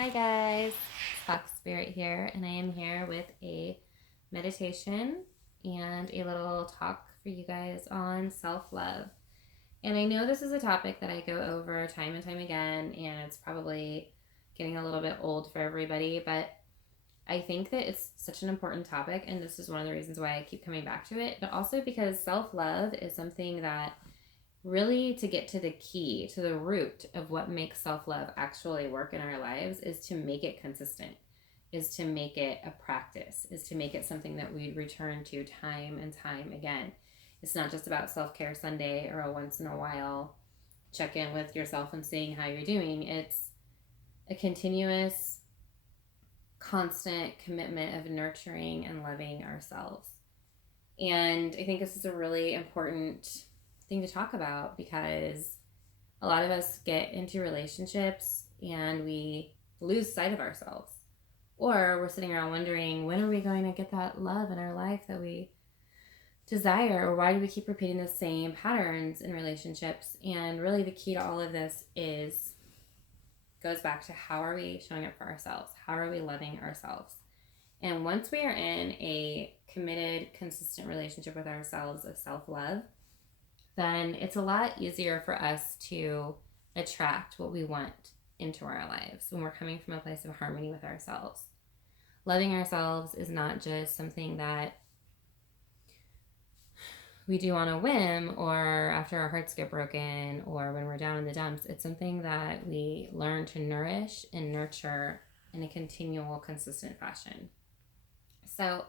Hi guys, Fox Spirit here, and I am here with a meditation and a little talk for you guys on self love. And I know this is a topic that I go over time and time again, and it's probably getting a little bit old for everybody, but I think that it's such an important topic, and this is one of the reasons why I keep coming back to it, but also because self love is something that really to get to the key, to the root of what makes self love actually work in our lives is to make it consistent, is to make it a practice, is to make it something that we return to time and time again. It's not just about self care Sunday or a once in a while check in with yourself and seeing how you're doing. It's a continuous, constant commitment of nurturing and loving ourselves. And I think this is a really important thing to talk about because a lot of us get into relationships and we lose sight of ourselves. Or we're sitting around wondering, when are we going to get that love in our life that we desire? Or why do we keep repeating the same patterns in relationships? And really, the key to all of this goes back to how are we showing up for ourselves? How are we loving ourselves? And once we are in a committed, consistent relationship with ourselves of self love, then it's a lot easier for us to attract what we want into our lives when we're coming from a place of harmony with ourselves. Loving ourselves is not just something that we do on a whim or after our hearts get broken or when we're down in the dumps. It's something that we learn to nourish and nurture in a continual, consistent fashion. So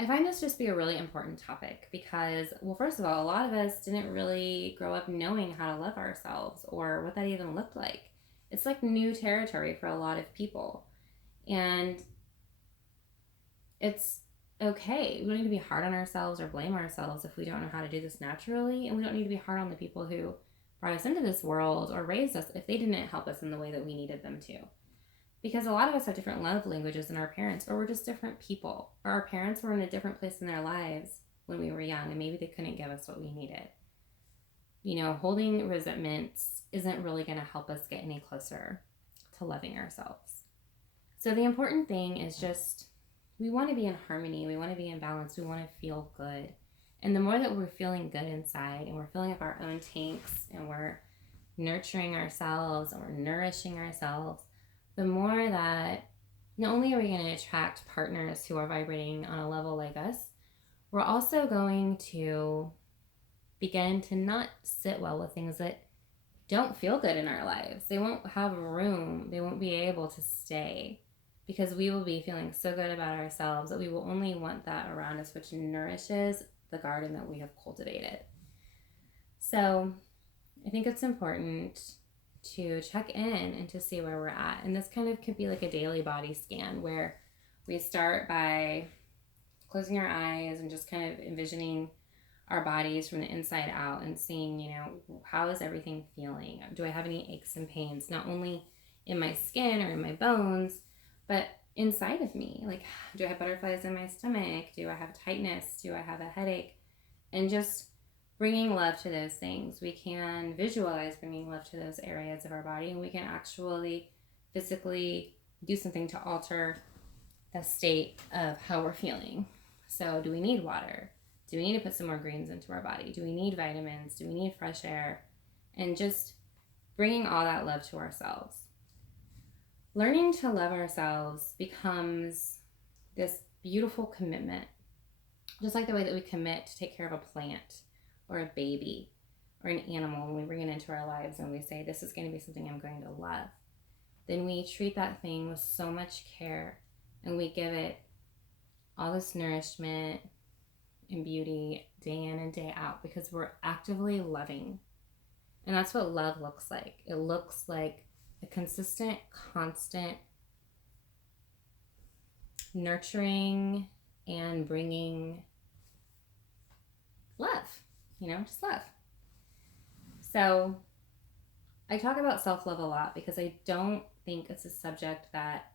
I find this just be a really important topic because, well, first of all, a lot of us didn't really grow up knowing how to love ourselves or what that even looked like. It's like new territory for a lot of people. And it's okay. We don't need to be hard on ourselves or blame ourselves if we don't know how to do this naturally. And we don't need to be hard on the people who brought us into this world or raised us if they didn't help us in the way that we needed them to. Because a lot of us have different love languages than our parents, or we're just different people, or our parents were in a different place in their lives when we were young, and maybe they couldn't give us what we needed. Holding resentments isn't really going to help us get any closer to loving ourselves. So the important thing is just we want to be in harmony, we want to be in balance, we want to feel good. And the more that we're feeling good inside and we're filling up our own tanks and we're nurturing ourselves and we're nourishing ourselves, the more that not only are we going to attract partners who are vibrating on a level like us, we're also going to begin to not sit well with things that don't feel good in our lives. They won't have room, they won't be able to stay because we will be feeling so good about ourselves that we will only want that around us, which nourishes the garden that we have cultivated. So I think it's important to check in and to see where we're at. And this kind of could be like a daily body scan where we start by closing our eyes and just kind of envisioning our bodies from the inside out and seeing, how is everything feeling? Do I have any aches and pains, not only in my skin or in my bones, but inside of me? Like, do I have butterflies in my stomach? Do I have tightness? Do I have a headache? And just bringing love to those things. We can visualize bringing love to those areas of our body, and we can actually physically do something to alter the state of how we're feeling. So, do we need water? Do we need to put some more greens into our body? Do we need vitamins? Do we need fresh air? And just bringing all that love to ourselves. Learning to love ourselves becomes this beautiful commitment, just like the way that we commit to take care of a plant or a baby or an animal when we bring it into our lives and we say, this is going to be something I'm going to love. Then we treat that thing with so much care and we give it all this nourishment and beauty day in and day out because we're actively loving. And that's what love looks like. It looks like a consistent, constant nurturing and bringing love, just love. So I talk about self-love a lot because I don't think it's a subject that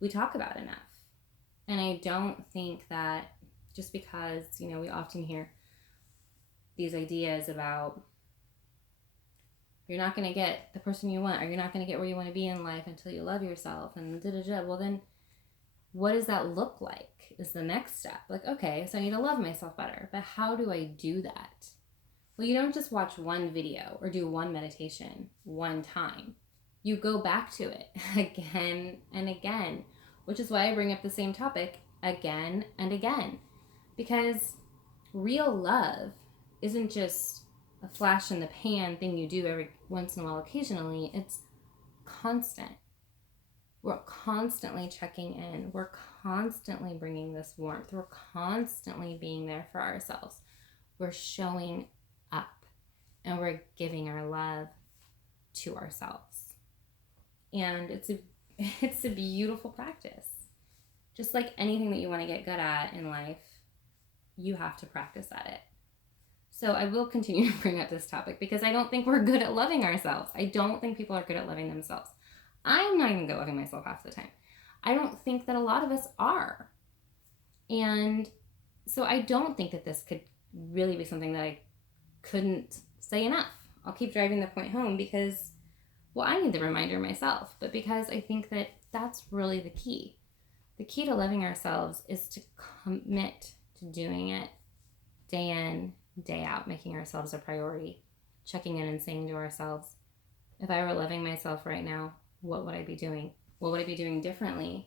we talk about enough. And I don't think that just because, we often hear these ideas about You're not going to get the person you want, or you're not going to get where you want to be in life until you love yourself, and Well, then what does that look like is the next step. Like, okay, so I need to love myself better, but how do I do that? Well, you don't just watch one video or do one meditation one time. You go back to it again and again, which is why I bring up the same topic again and again. Because real love isn't just a flash in the pan thing you do every once in a while occasionally. It's constant. We're constantly checking in. We're constantly bringing this warmth. We're constantly being there for ourselves. We're showing up, and we're giving our love to ourselves. And it's a beautiful practice. Just like anything that you want to get good at in life, you have to practice at it. So I will continue to bring up this topic because I don't think we're good at loving ourselves. I don't think people are good at loving themselves. I'm not even good at loving myself half the time. I don't think that a lot of us are. And so I don't think that this could really be something that I couldn't say enough. I'll keep driving the point home because, well, I need the reminder myself, but because I think that that's really the key. The key to loving ourselves is to commit to doing it day in, day out, making ourselves a priority, checking in and saying to ourselves, if I were loving myself right now, what would I be doing? What would I be doing differently?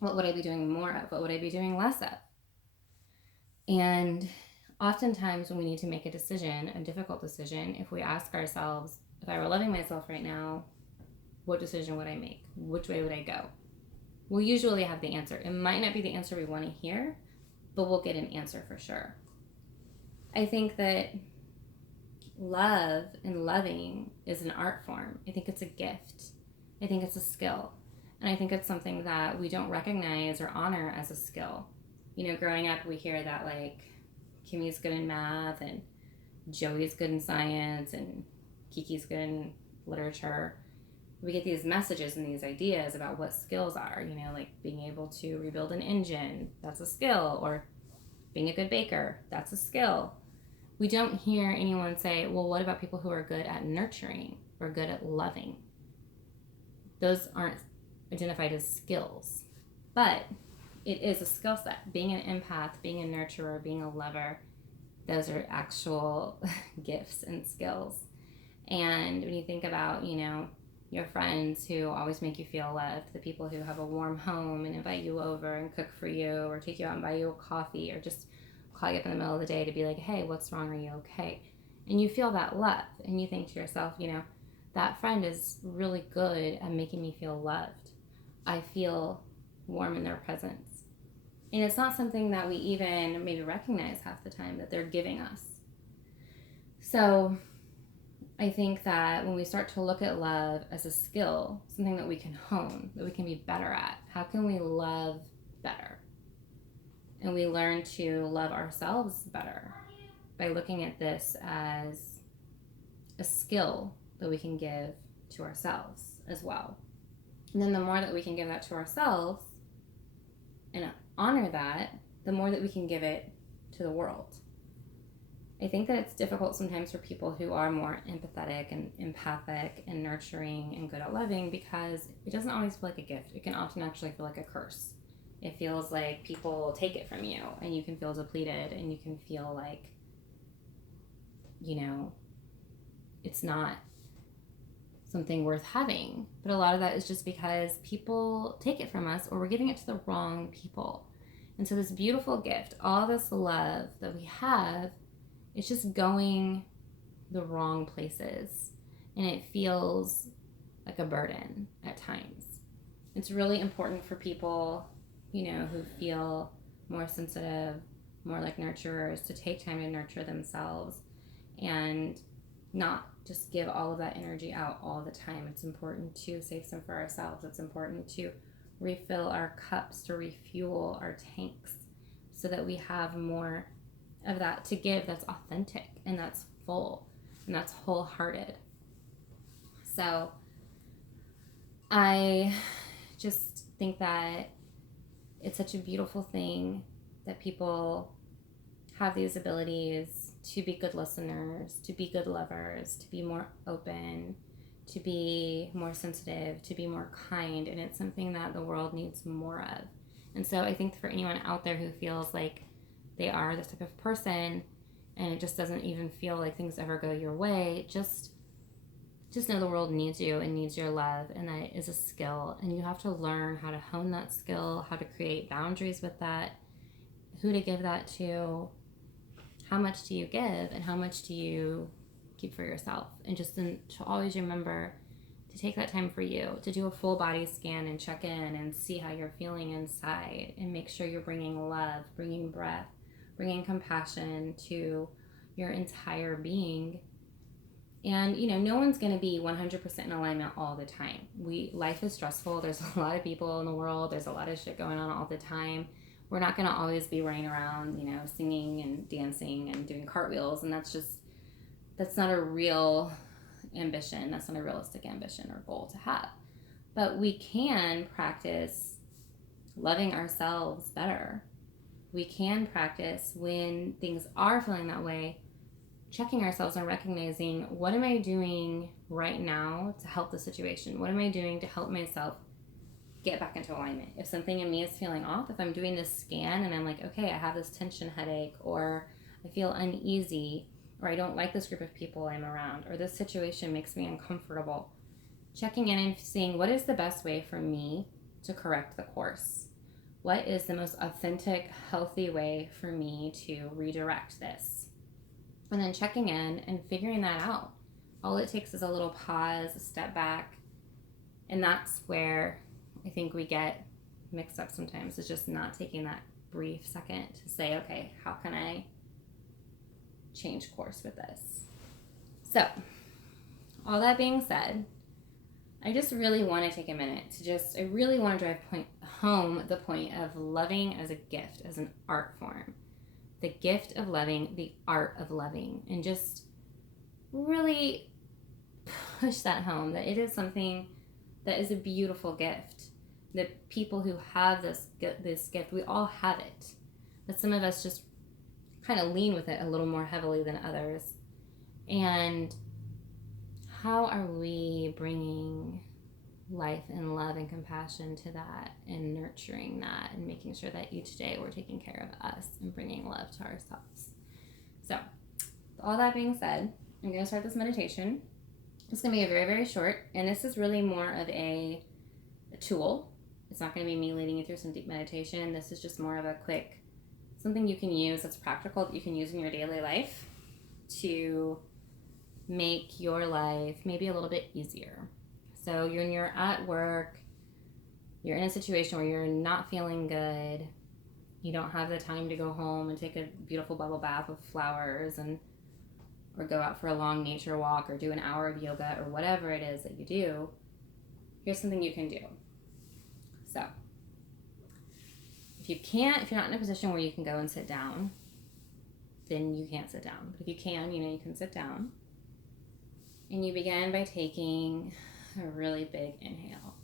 What would I be doing more of? What would I be doing less of? And oftentimes when we need to make a decision, a difficult decision, if we ask ourselves, if I were loving myself right now, what decision would I make? Which way would I go? We'll usually have the answer. It might not be the answer we want to hear, but we'll get an answer for sure. I think that love and loving is an art form. I think it's a gift. I think it's a skill. And I think it's something that we don't recognize or honor as a skill. You know, growing up, we hear that like Kimmy's good in math and Joey's good in science and Kiki's good in literature. We get these messages and these ideas about what skills are, you know, like being able to rebuild an engine, that's a skill, or being a good baker, that's a skill. We don't hear anyone say, well, what about people who are good at nurturing or good at loving? Those aren't identified as skills, but it is a skill set. Being an empath, being a nurturer, being a lover, those are actual gifts and skills. And when you think about, you know, your friends who always make you feel loved, the people who have a warm home and invite you over and cook for you or take you out and buy you a coffee or just call you up in the middle of the day to be like, hey, what's wrong? Are you okay? And you feel that love and you think to yourself, you know, that friend is really good at making me feel loved. I feel warm in their presence. And it's not something that we even maybe recognize half the time that they're giving us. So I think that when we start to look at love as a skill, something that we can hone, that we can be better at, how can we love better? And we learn to love ourselves better by looking at this as a skill that we can give to ourselves as well. And then the more that we can give that to ourselves and honor that, the more that we can give it to the world. I think that it's difficult sometimes for people who are more empathetic and empathic and nurturing and good at loving because it doesn't always feel like a gift. It can often actually feel like a curse. It feels like people take it from you and you can feel depleted and you can feel like, you know, it's not something worth having. But a lot of that is just because people take it from us or we're giving it to the wrong people. And so this beautiful gift, all this love that we have, it's just going the wrong places. And it feels like a burden at times. It's really important for people, you know, who feel more sensitive, more like nurturers, to take time to nurture themselves and not just give all of that energy out all the time. It's important to save some for ourselves. It's important to refill our cups, to refuel our tanks so that we have more of that to give that's authentic and that's full and that's wholehearted. So I just think that it's such a beautiful thing that people have these abilities to be good listeners, to be good lovers, to be more open, to be more sensitive, to be more kind. And it's something that the world needs more of. And so I think for anyone out there who feels like they are this type of person and it just doesn't even feel like things ever go your way, just know the world needs you and needs your love, and that it is a skill, and you have to learn how to hone that skill, how to create boundaries with that, who to give that to, how much do you give, and how much do you keep for yourself. And just to always remember to take that time for you, to do a full body scan and check in and see how you're feeling inside, and make sure you're bringing love, bringing breath, bringing compassion to your entire being. And, no one's going to be 100% in alignment all the time. Life is stressful. There's a lot of people in the world. There's a lot of shit going on all the time. We're not going to always be running around, singing and dancing and doing cartwheels. And that's not a real ambition. That's not a realistic ambition or goal to have. But we can practice loving ourselves better. We can practice when things are feeling that way, checking ourselves and recognizing, what am I doing right now to help the situation? What am I doing to help myself get back into alignment? If something in me is feeling off, if I'm doing this scan and I'm like, okay, I have this tension headache, or I feel uneasy, or I don't like this group of people I'm around, or this situation makes me uncomfortable, checking in and seeing what is the best way for me to correct the course. What is the most authentic, healthy way for me to redirect this? And then checking in and figuring that out. All it takes is a little pause, a step back. And that's where I think we get mixed up sometimes, is just not taking that brief second to say, okay, how can I change course with this? So, all that being said, I just really want to take a minute to I really want to drive home the point of loving as a gift, as an art form. The gift of loving, the art of loving, and just really push that home, that it is something that is a beautiful gift. That people who have this gift, we all have it. But some of us just kind of lean with it a little more heavily than others. And how are we bringing life and love and compassion to that, and nurturing that, and making sure that each day we're taking care of us and bringing love to ourselves? So, with all that being said, I'm going to start this meditation. It's going to be very, very short, and this is really more of a tool. It's not going to be me leading you through some deep meditation. This is just more of a quick, something you can use that's practical, that you can use in your daily life to make your life maybe a little bit easier. So when you're at work, you're in a situation where you're not feeling good, you don't have the time to go home and take a beautiful bubble bath with flowers, or go out for a long nature walk, or do an hour of yoga, or whatever it is that you do, here's something you can do. So, if you're not in a position where you can go and sit down, then you can't sit down. But if you can, you can sit down. And you begin by taking a really big inhale.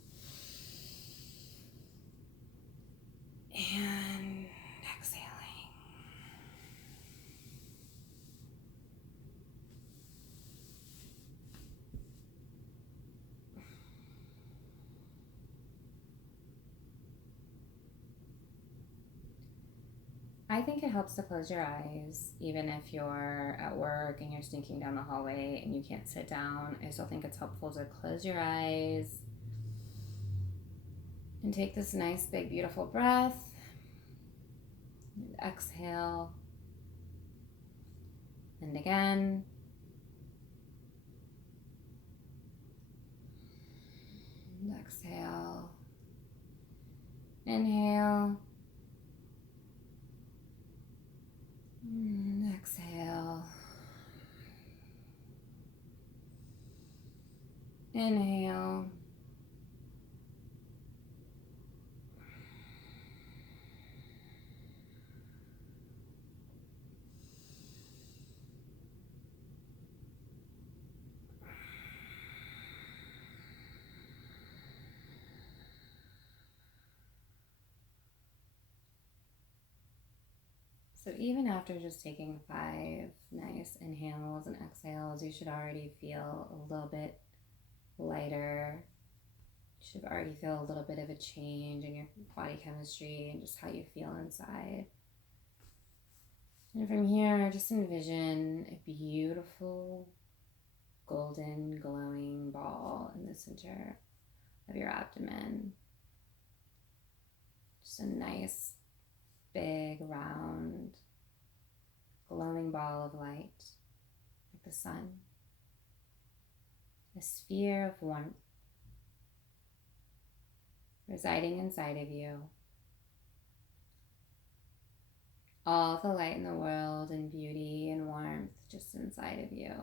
And exhaling. I think it helps to close your eyes, even if you're at work and you're sneaking down the hallway and you can't sit down. I still think it's helpful to close your eyes and take this nice, big, beautiful breath. And exhale. And again. And exhale. Inhale. And exhale. Inhale. So So even after just taking 5 nice inhales and exhales, you should already feel a little bit lighter. You should already feel a little bit of a change in your body chemistry and just how you feel inside. And from here, just envision a beautiful golden glowing ball in the center of your abdomen. Just a nice, big, round, glowing ball of light, like the sun. A sphere of warmth residing inside of you. All the light in the world and beauty and warmth just inside of you.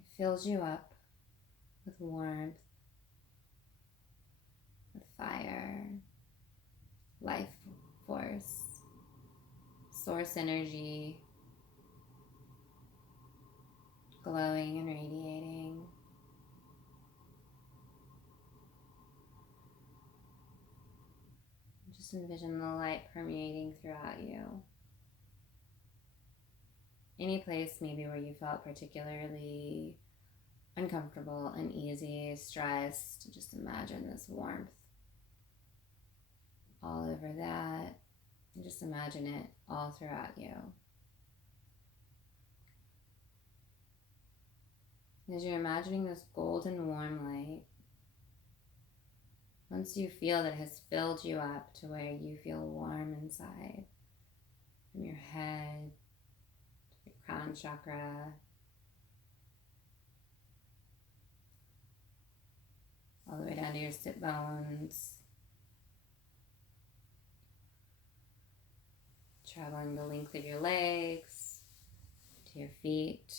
It fills you up with warmth, with fire, life force, source energy, glowing and radiating. Just envision the light permeating throughout you. Any place maybe where you felt particularly uncomfortable, uneasy, stressed, just imagine this warmth all over that. And just imagine it all throughout you. As you're imagining this golden warm light, once you feel that it has filled you up to where you feel warm inside, from your head to your crown chakra, all the way down to your sit bones, traveling the length of your legs, to your feet.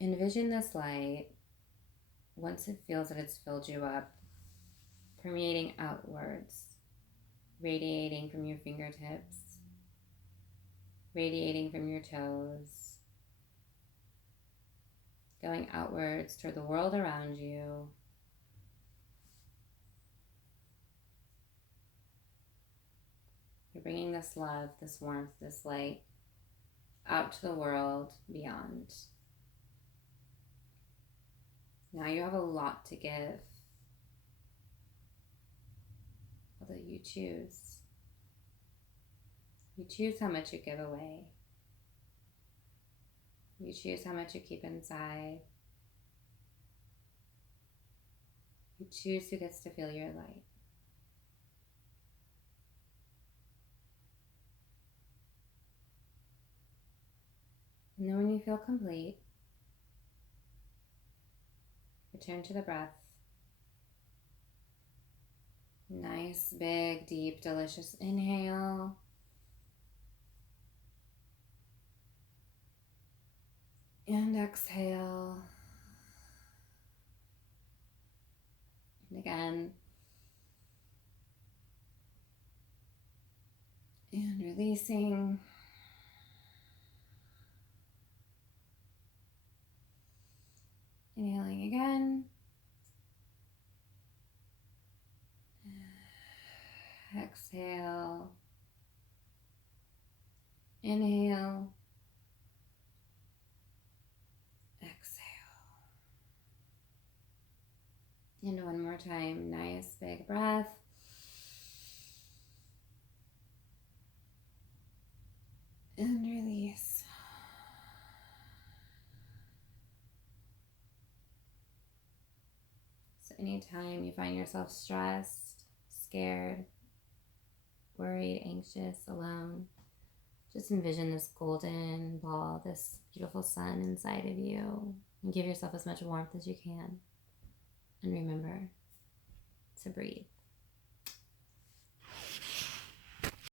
Envision this light, once it feels that it's filled you up, permeating outwards, radiating from your fingertips, radiating from your toes, going outwards toward the world around you. You're bringing this love, this warmth, this light out to the world beyond. Now you have a lot to give, although you choose. You choose how much you give away. You choose how much you keep inside. You choose who gets to feel your light. And then when you feel complete, return to the breath. Nice, big, deep, delicious inhale. And exhale. And again. And releasing. Inhaling again. Exhale. Inhale. Exhale. And one more time. Nice big breath. And release. So anytime you find yourself stressed, scared, worried, anxious, alone, just envision this golden ball, this beautiful sun inside of you, and give yourself as much warmth as you can. And remember to breathe.